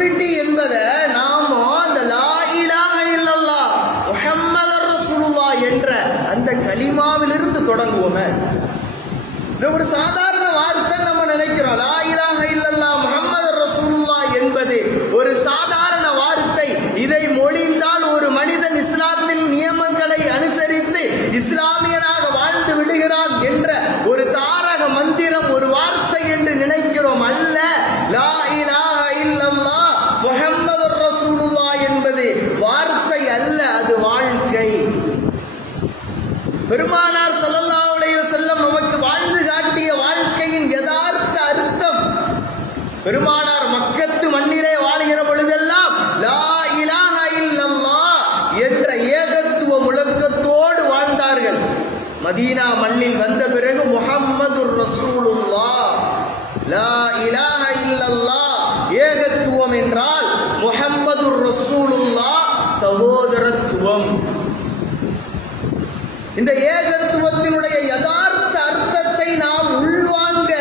Unity என்பதை நாம அந்த லா இலாஹ இல்லல்லாஹ் முஹம்மது ரசூலுல்லாஹ் என்ற அந்த கலிமாவிலிருந்து தொடங்குவோமே. இது ஒரு சாதாரண வார்த்தை நம்ம நினைக்கிறோம். லா இலாஹ இல்லல்லாஹ் முஹம்மது ரசூலுல்லாஹ் என்பது ஒரு சாதாரண வார்த்தை. இதை மொழிந்தால் ஒரு மனிதன் இஸ்லாத்தின் நியமங்களை அனுசரித்து இஸ்லாமியனாக வாழ்ந்து விடுகிறான் என்ற ஒரு தாரக மந்திரம், ஒரு வார்த்தை என்று நினைக்கிறோம். அல்ல, லா இலாஹ இல்லல்லாஹ் முஹம்மது ரசூலுல்லாஹ் என்பது வார்த்தை அல்ல, அது வாழ்க்கை. பெருமானார் ஸல்லல்லாஹு அலைஹி வஸல்லம் நமக்கு வாழ்ந்து காட்டிய வாழ்க்கையின் யதார்த்த அர்த்தம். பெருமானார் மக்கத்து மண்ணிலே வாழ்கிற பொழுதெல்லாம் லா இலாஹ இல்லல்லாஹ் என்ற ஏகத்துவ முழக்கத்தோடு வாழ்ந்தார்கள். மதீனா மண்ணில் வந்த பிறகு முஹம்மதுர் ரசூலுல்லாஹ், லா இலாஹ இல்லல்லாஹ் ஏகத்துவம் என்றால், முஹம்மதுர் ரசூலுல்லாஹ் சகோதரத்துவம். இந்த ஏகத்துவத்தினுடைய யதார்த்த அர்த்தத்தை நாம் உள்வாங்க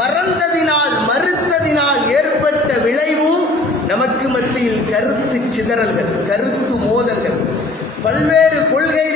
மறந்ததினால், மறுத்ததினால் ஏற்பட்ட விளைவு நமக்கு மத்தியில் கருத்து சிதறல்கள், கருத்து மோதல்கள், பல்வேறு கொள்கை